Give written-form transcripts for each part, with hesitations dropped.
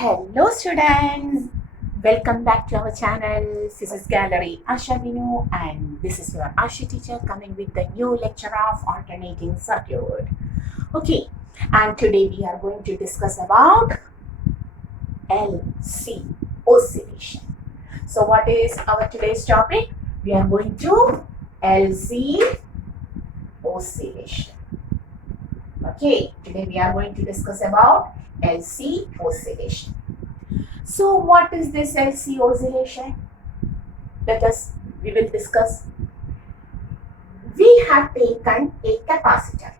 Hello students, welcome back to our channel. This is Gallery Asha Vinu and this is your Asha teacher coming with the new lecture of alternating circuit. Okay, and today we are going to discuss about LC oscillation. So what is our today's topic? We are going to LC oscillation. Okay, today we are going to discuss about LC oscillation. So what is this LC oscillation? We will discuss. We have taken a capacitor.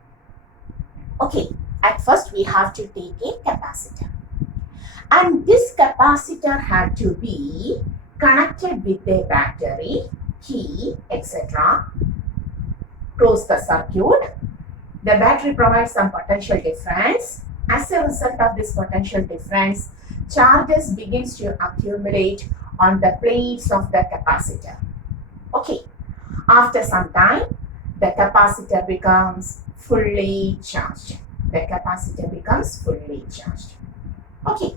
Okay, at first we have to take a capacitor. And this capacitor had to be connected with a battery, key, etc. Close the circuit. The battery provides some potential difference. As a result of this potential difference, charges begins to accumulate on the plates of the capacitor. Okay, after some time, the capacitor becomes fully charged. The capacitor becomes fully charged. Okay,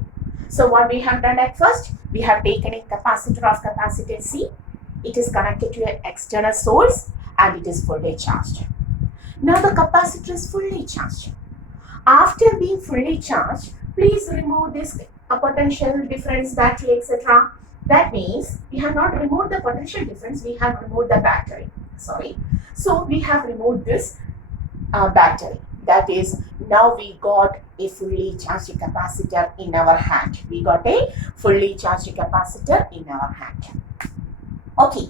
so what we have done at first, we have taken a capacitor of capacitance C. It is connected to an external source and it is fully charged. Now the capacitor is fully charged. After being fully charged, please remove this potential difference, battery, etc. That means we have not removed the potential difference, we have removed the battery. Sorry. So we have removed this battery. That is, now we got a fully charged capacitor in our hand. We got a fully charged capacitor in our hand. Okay.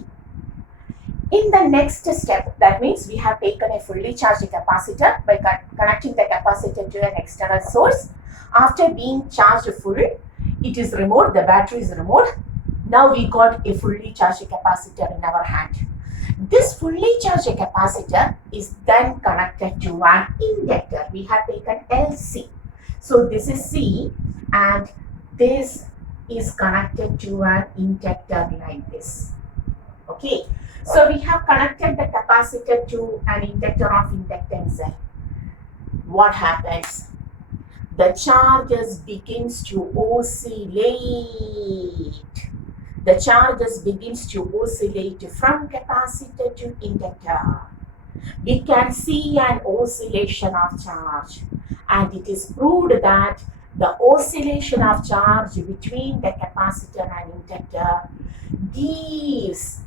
In the next step, that means we have taken a fully charged capacitor by connecting the capacitor to an external source. After being charged full, it is removed, the battery is removed. Now we got a fully charged capacitor in our hand. This fully charged capacitor is then connected to an inductor. We have taken LC. So this is C and this is connected to an inductor like this. Okay. So we have connected the capacitor to an inductor of inductance L. What happens? The charges begins to oscillate. The charges begins to oscillate from capacitor to inductor. We can see an oscillation of charge, and it is proved that the oscillation of charge between the capacitor and inductor gives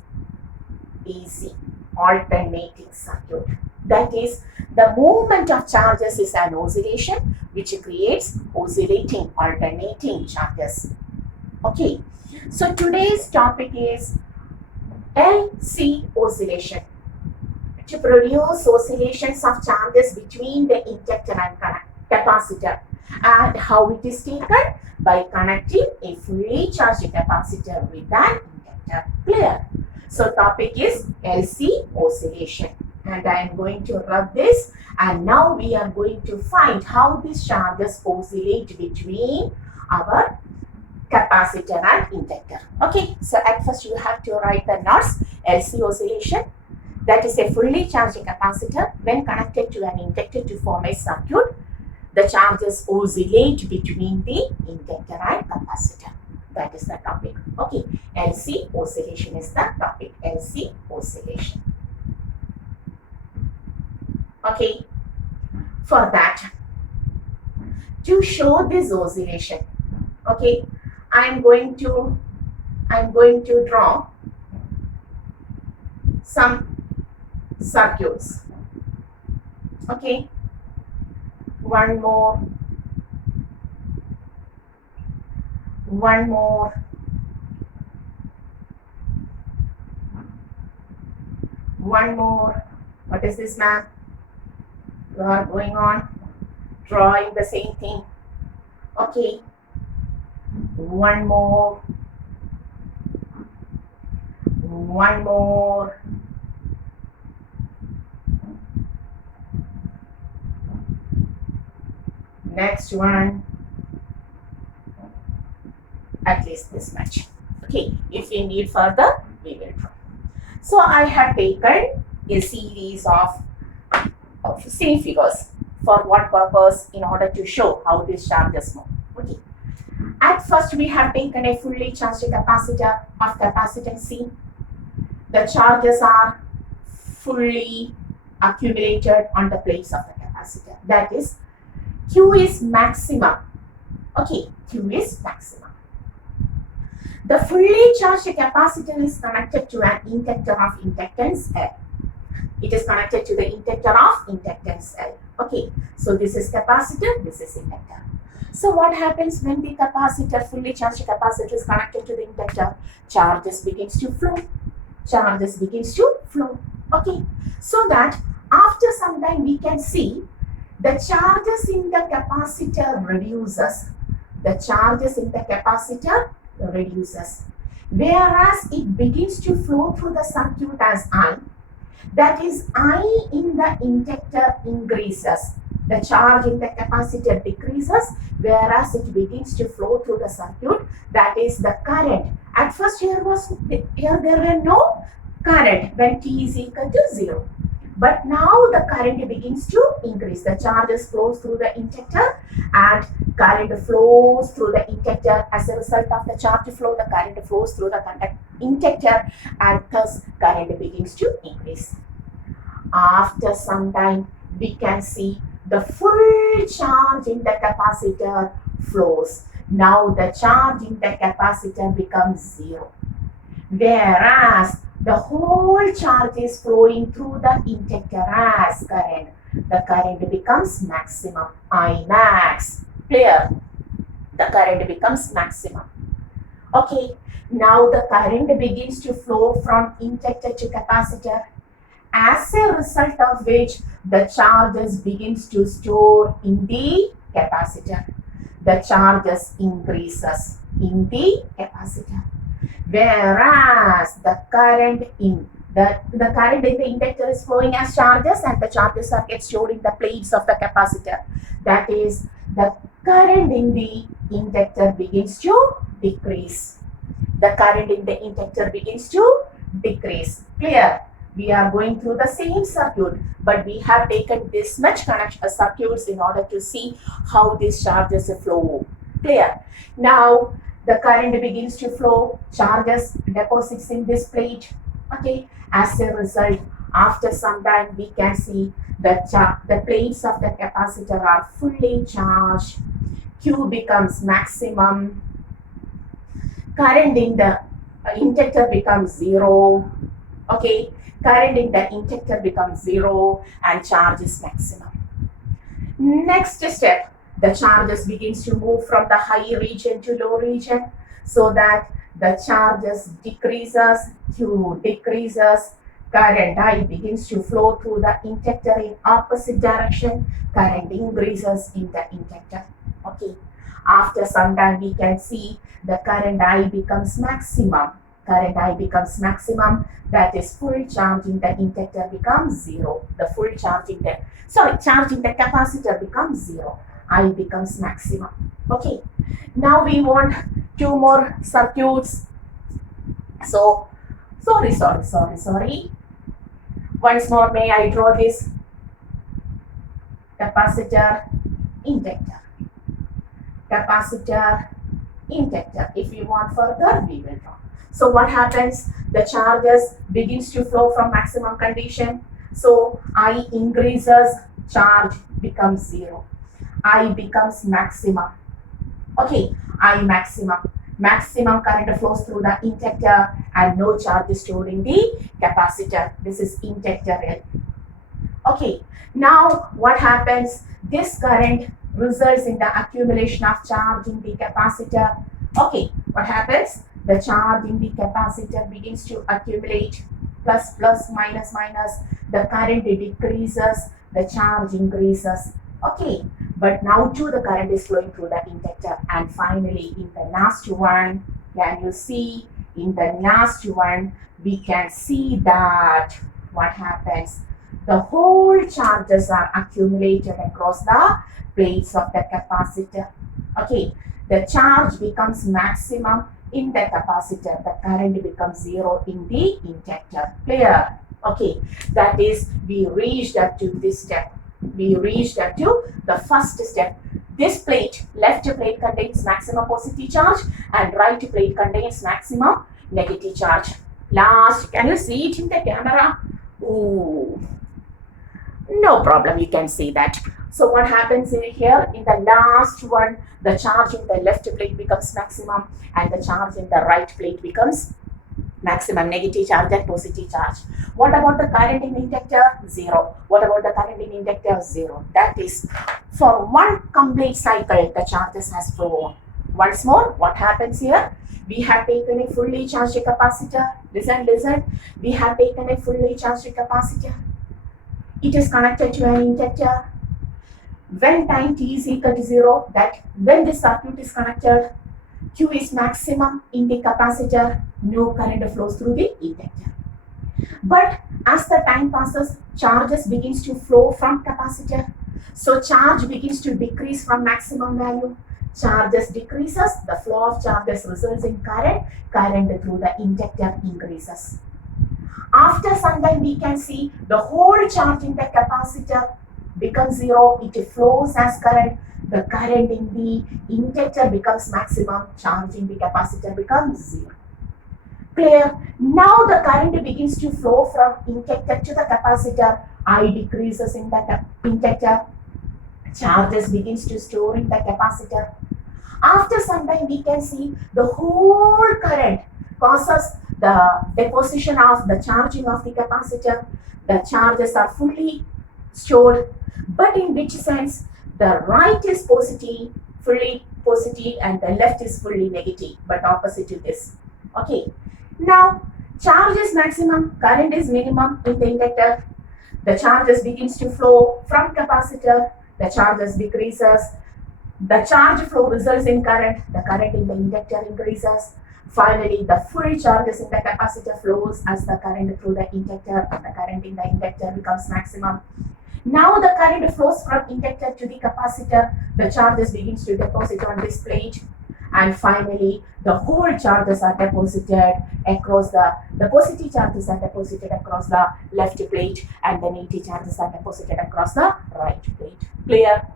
AC, alternating circuit. That is, the movement of charges is an oscillation which creates oscillating, alternating charges. Okay, so today's topic is LC oscillation. To produce oscillations of charges between the inductor and capacitor, and how it is taken by connecting a fully charged capacitor with an inductor. Clear? So topic is LC oscillation, and I am going to rub this, and now we are going to find how these charges oscillate between our capacitor and inductor. Okay, so at first you have to write the notes. LC oscillation, that is a fully charged capacitor when connected to an inductor to form a circuit. The charges oscillate between the inductor and capacitor. That is the topic. Okay, LC oscillation is the topic. LC oscillation. Okay, for that, to show this oscillation, okay, I am going to draw some circuits. Okay, one more. One more. What is this, ma'am? You are going on drawing the same thing. Okay. One more. Next one. At least this much. Okay, if we need further, we will draw. So I have taken a series of same figures. For what purpose? In order to show how these charges move. Okay. At first, we have taken a fully charged capacitor of capacitance C. The charges are fully accumulated on the plates of the capacitor. That is, Q is maximum. Okay, Q is maximum. The fully charged capacitor is connected to an inductor of inductance L. It is connected to the inductor of inductance L. Okay, so this is capacitor, this is inductor. So what happens when the capacitor, fully charged capacitor is connected to the inductor? Charges begins to flow. Charges begins to flow. Okay, so that after some time we can see the charges in the capacitor reduces. The charges in the capacitor reduces. Whereas it begins to flow through the circuit as I. That is, I in the inductor increases. The charge in the capacitor decreases, whereas it begins to flow through the circuit. That is the current. At first, here there were no current when t is equal to 0. But now the current begins to increase. The charges flows through the inductor and current flows through the inductor. As a result of the charge flow, the current flows through the inductor and thus current begins to increase. After some time, we can see the full charge in the capacitor flows. Now the charge in the capacitor becomes 0. Whereas the whole charge is flowing through the inductor as current. The current becomes maximum. I max. Clear? The current becomes maximum. Okay. Now the current begins to flow from inductor to capacitor. As a result of which the charges begins to store in the capacitor. The charges increases in the capacitor. Whereas the current in the inductor is flowing as charges and the charges are get stored in the plates of the capacitor. That is, the current in the inductor begins to decrease. The current in the inductor begins to decrease. Clear? We are going through the same circuit, but we have taken this much circuits in order to see how these charges flow. Clear? Now, the current begins to flow, charges deposits in this plate. Okay, as a result, after some time, we can see that the plates of the capacitor are fully charged. Q becomes maximum. Current in the inductor becomes 0. Okay, current in the inductor becomes 0 and charge is maximum. Next step. The charges begins to move from the high region to low region so that the charges decreases, Q decreases, current I begins to flow through the inductor in opposite direction, current increases in the inductor. Okay. After some time we can see the current I becomes maximum. Current I becomes maximum, that is full charge in the inductor becomes 0. The full charge in the charge in the capacitor becomes 0. I becomes maximum. Okay. Now we want 2 more circuits. So, sorry. Once more, may I draw this capacitor, inductor. Capacitor, inductor. If we want further, we will draw. So what happens? The charges begins to flow from maximum condition. So I increases, charge becomes 0. I becomes maximum. Okay, I maximum. Maximum current flows through the inductor and no charge is stored in the capacitor. This is inductor L. Okay, now what happens? This current results in the accumulation of charge in the capacitor. Okay, what happens? The charge in the capacitor begins to accumulate, plus, minus. The current decreases, the charge increases. Okay, but now too the current is flowing through the inductor. And finally, in the last one, can you see? In the last one, we can see that what happens? The whole charges are accumulated across the plates of the capacitor. Okay, the charge becomes maximum in the capacitor. The current becomes 0 in the inductor. Clear? Okay, that is, we reached up to this step. We reached up to the first step. This plate, left plate contains maximum positive charge and right plate contains maximum negative charge. Last, can you see it in the camera? Ooh, no problem, you can see that. So what happens in here, in the last one, the charge in the left plate becomes maximum and the charge in the right plate becomes maximum, negative charge and positive charge. What about the current in inductor? 0. What about the current in inductor? 0. That is, for one complete cycle, the charges has flown. Once more, what happens here? We have taken a fully charged capacitor. Listen. We have taken a fully charged capacitor. It is connected to an inductor. When time t is equal to 0, that when the circuit is connected, Q is maximum in the capacitor, no current flows through the inductor. But as the time passes, charges begins to flow from capacitor. So charge begins to decrease from maximum value. Charges decreases, the flow of charges results in current through the inductor increases. After some time, we can see the whole charge in the capacitor becomes 0, it flows as current. The current in the inductor becomes maximum, charge in the capacitor becomes 0. Clear? Now the current begins to flow from inductor to the capacitor. I decreases in the inductor. Charges begins to store in the capacitor. After some time, we can see the whole current causes the deposition of the charging of the capacitor. The charges are fully stored. But in which sense? The right is positive, fully positive, and the left is fully negative, but opposite to this. Okay. Now, charge is maximum, current is minimum in the inductor. The charges begins to flow from capacitor. The charges decreases. The charge flow results in current. The current in the inductor increases. Finally, the full charges in the capacitor flows as the current through the inductor, and the current in the inductor becomes maximum. Now the current flows from inductor to the capacitor. The charges begins to deposit on this plate, and finally the whole charges are deposited across the positive charges are deposited across the left plate, and the negative charges are deposited across the right plate. Clear?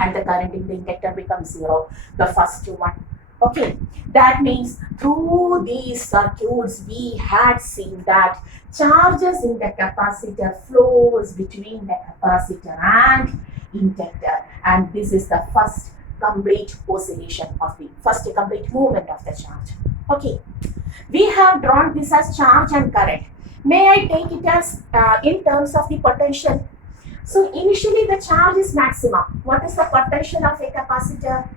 And the current in the inductor becomes 0. The first one. Okay, that means through these circuits we had seen that charges in the capacitor flows between the capacitor and inductor, and this is the first complete oscillation of the first complete movement of the charge. Okay, we have drawn this as charge and current. May I take it as in terms of the potential? So initially the charge is maximum. What is the potential of a capacitor?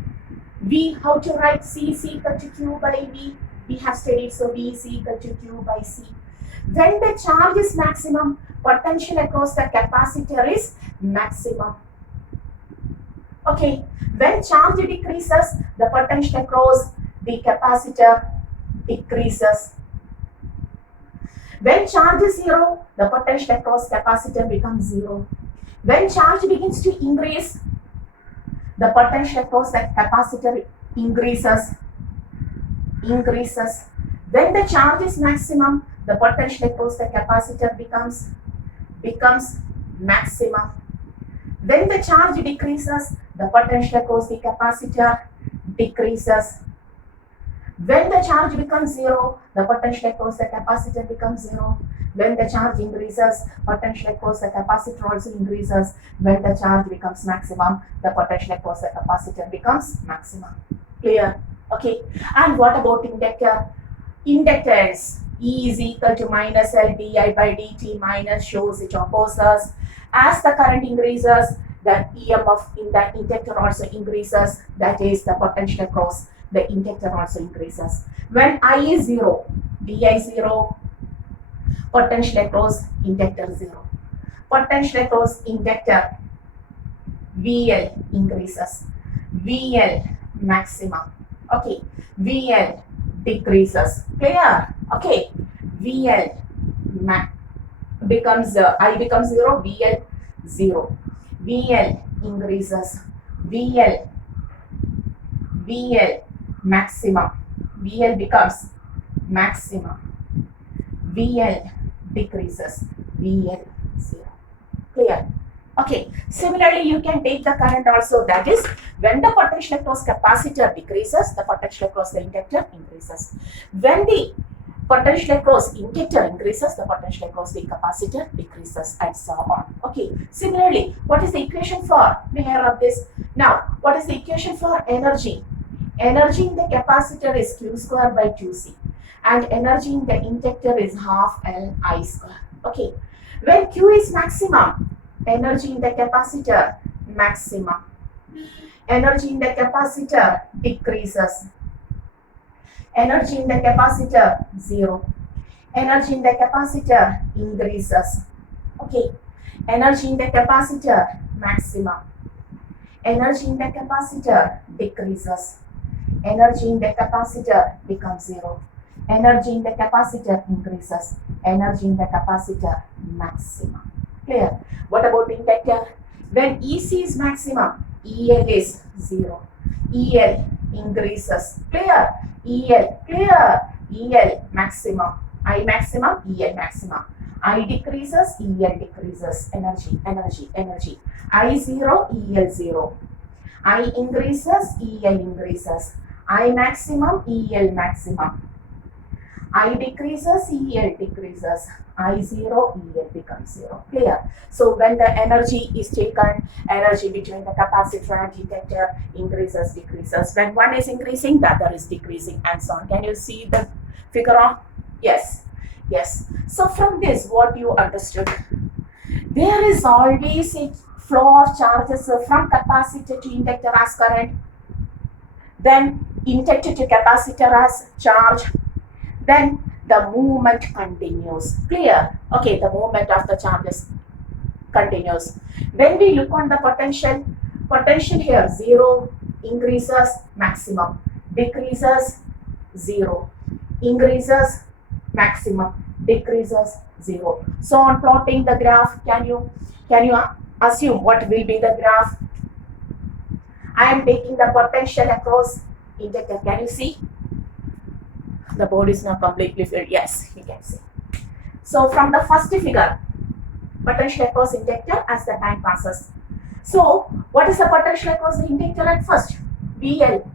V, how to write? C is equal to Q by V. We have studied, so V is equal to Q by C. When the charge is maximum, potential across the capacitor is maximum. Okay, when charge decreases, the potential across the capacitor decreases. When charge is 0, the potential across capacitor becomes 0. When charge begins to increase, the potential across the capacitor increases. When the charge is maximum, the potential across the capacitor becomes maximum. When the charge decreases, the potential across the capacitor decreases. When the charge becomes 0, the potential across the capacitor becomes 0. When the charge increases, potential across the capacitor also increases. When the charge becomes maximum, the potential across the capacitor becomes maximum. Clear? Okay. And what about inductor? Inductance E is equal to minus L di by dt, minus shows it opposes. As the current increases, the EMF in the inductor also increases. That is, the potential across the inductor also increases. When I is 0, di 0, potential across inductor 0. Potential across inductor VL increases. VL maximum. Okay. VL decreases. Clear? Okay. VL becomes I becomes 0. VL 0. VL increases. VL maximum. VL becomes maximum. VL decreases. VL 0. Clear? Okay, similarly, you can take the current also. That is, when the potential across capacitor decreases, the potential across the inductor increases. When the potential across inductor increases, the potential across the capacitor decreases, and so on. Okay, similarly, what is the equation for? May I rub this? Now, what is the equation for energy? Energy in the capacitor is Q square by 2C, and energy in the inductor is half Li square. Okay, when Q is maximum, energy in the capacitor maximum. Energy in the capacitor decreases. Energy in the capacitor 0. Energy in the capacitor increases. Okay. Energy in the capacitor maximum. Energy in the capacitor decreases. Energy in the capacitor becomes 0. Energy in the capacitor increases. Energy in the capacitor maximum. Clear? What about inductor? When EC is maximum, EL is 0. EL increases. Clear? EL, clear? EL maximum. I maximum, EL maximum. I decreases, EL decreases. Energy, energy, energy. I 0, EL 0. I increases, EL increases. I maximum, EL maximum. I decreases, EL decreases. I 0, EL becomes 0. Clear? So when the energy is taken, energy between the capacitor and inductor increases, decreases. When one is increasing, the other is decreasing, and so on. Can you see the figure on? Yes. Yes. So from this, what you understood? There is always a flow of charges from capacitor to inductor as current, then inductor to capacitor as charge, then the movement continues. Clear? Okay, the movement of the charges continues. When we look on the potential here 0, increases maximum, decreases 0, increases maximum, decreases 0. So on plotting the graph, can you assume what will be the graph? I am taking the potential across inductor. Can you see? The board is now completely filled. Yes, you can see. So from the first figure, potential across inductor as the time passes. So what is the potential across the inductor at first? VL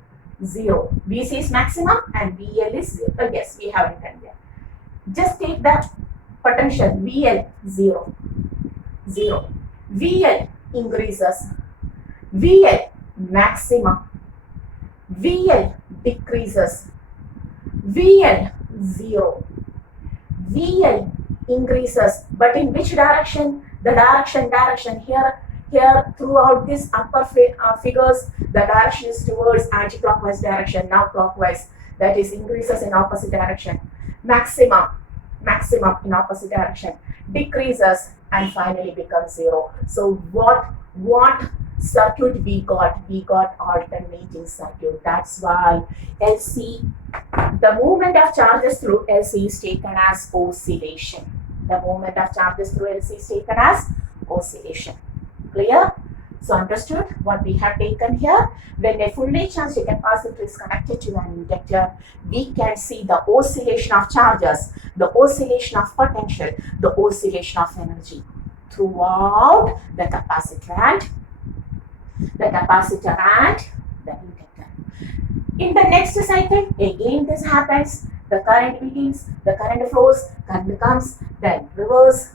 0. VC is maximum and VL is 0. Yes, we have written there. Just take that potential VL 0. 0. VL increases. VL maximum. VL decreases. VL 0. VL increases, but in which direction? The direction here throughout this upper figures, the direction is towards anti-clockwise direction, now clockwise, that is increases in opposite direction. Maximum in opposite direction, decreases, and finally becomes 0. So what circuit we got alternating circuit. That's why LC, the movement of charges through LC is taken as oscillation. The movement of charges through LC is taken as oscillation. Clear? So understood what we have taken here? When a fully charged capacitor is connected to an inductor, we can see the oscillation of charges, the oscillation of potential, the oscillation of energy throughout the capacitor and the inductor. In the next cycle, again this happens. The current begins, the current flows, current comes, then reverses,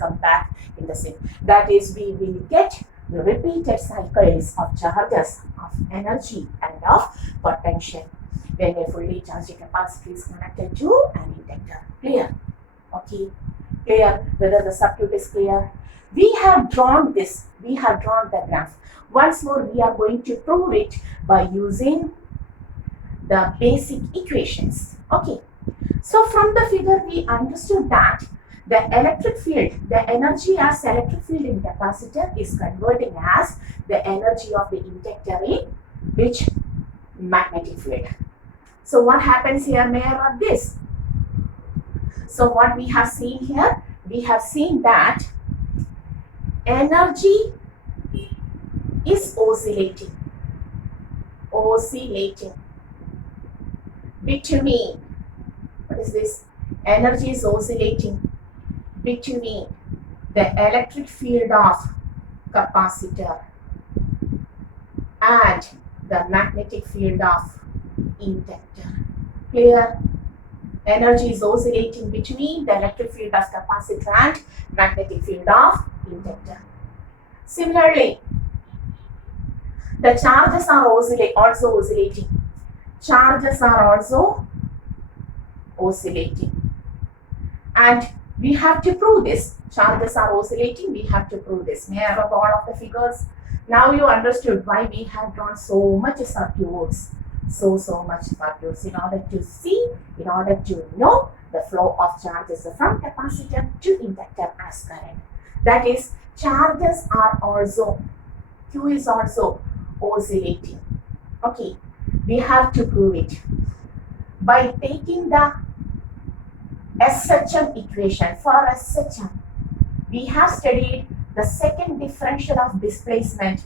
come back in the same. That is, we will get the repeated cycles of charges, of energy, and of potential when a fully charged capacitor is connected to an inductor. Clear? Okay. Clear? Whether the circuit is clear? We have drawn this. We have drawn the graph. Once more, we are going to prove it by using the basic equations. Okay. So from the figure, we understood that the electric field, the energy as electric field in capacitor is converting as the energy of the inductor in which magnetic field. So what happens here, may I write this? So what we have seen here, we have seen that energy is oscillating between, what is this? Energy is oscillating between the electric field of capacitor and the magnetic field of inductor. Clear? Energy is oscillating between the electric field of capacitor and magnetic field of inductor. Similarly, the charges are also oscillating. Charges are also oscillating. And we have to prove this. Charges are oscillating, we have to prove this. May I have all of the figures? Now you understood why we have drawn so much circuits. So much circuits in order to see, in order to know the flow of charges from capacitor to inductor as current. That is, charges are also, Q is also oscillating. Okay, we have to prove it by taking the SHM equation. For SHM, we have studied the second differential of displacement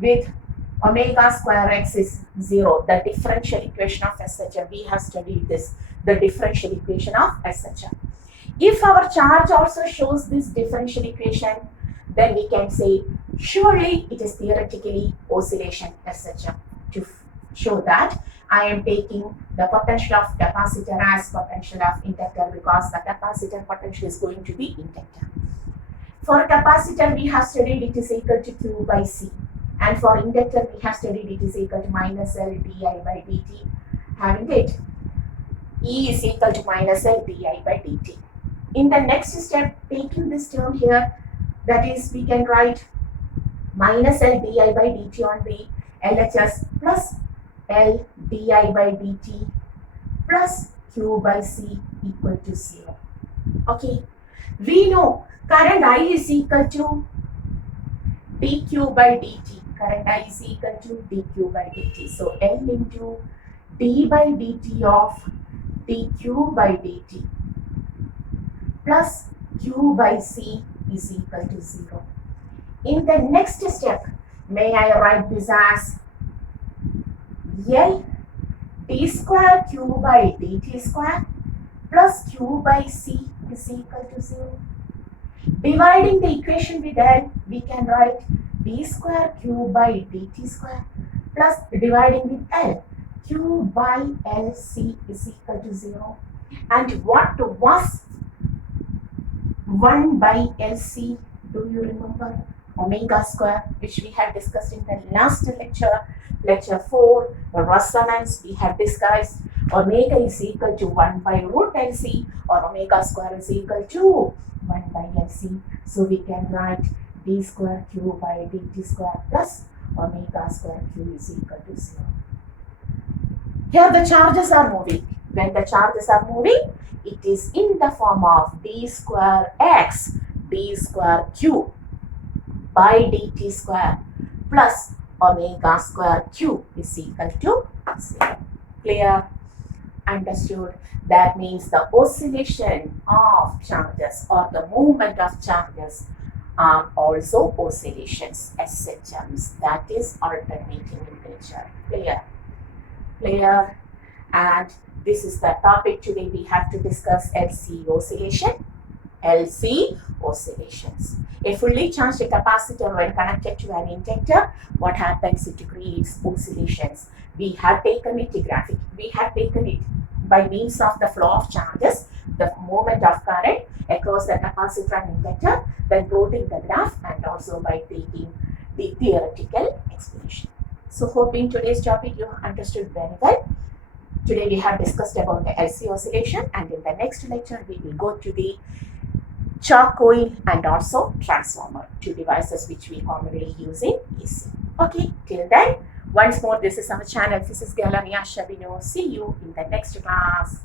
with omega square x is 0. The differential equation of SHM, we have studied this, the differential equation of SHM. If our charge also shows this differential equation, then we can say surely it is theoretically oscillation SHM. To show that, I am taking the potential of capacitor as potential of inductor because the capacitor potential is going to be inductor. For capacitor, we have studied it is equal to Q by C. And for inductor, we have studied it is equal to minus L di by dt. Having it, E is equal to minus L di by dt. In the next step, taking this term here, that is, we can write minus L di by dt on the LHS plus L di by dt plus Q by C equal to 0. Okay, we know current I is equal to dq by dt. Current I is equal to dq by dt. So L into d by dt of dq by dt plus Q by C is equal to 0. In the next step, may I write this as L d square Q by dt square plus Q by C is equal to 0. Dividing the equation with L, we can write d square Q by dt square plus dividing with L, Q by LC is equal to 0. And what was 1 by LC? Do you remember? Omega square, which we had discussed in the last lecture, lecture 4, the resonance we have discussed. Omega is equal to 1 by root LC, or omega square is equal to 1 by LC. So we can write d square Q by dt square plus omega square Q is equal to 0. Here the charges are moving. When the charges are moving, it is in the form of d square x, d square Q by dt square plus omega square Q is equal to 0. Clear? Understood? That means the oscillation of charges or the movement of charges are also oscillations, SHMs, that is alternating in nature. Clear? Clear? And this is the topic today. We have to discuss LC oscillation. LC oscillations. A fully charged capacitor, when connected to an inductor, what happens? It creates oscillations. We have taken it graphic. We have taken it by means of the flow of charges, the movement of current across the capacitor and inductor, then plotting the graph, and also by taking the theoretical explanation. So hoping today's topic you understood very well. Today we have discussed about the LC oscillation, and in the next lecture we will go to the chalk coil and also transformer, two devices which we commonly use in AC. Okay, till then, once more, this is our channel. This is Galleria Shabino. See you in the next class.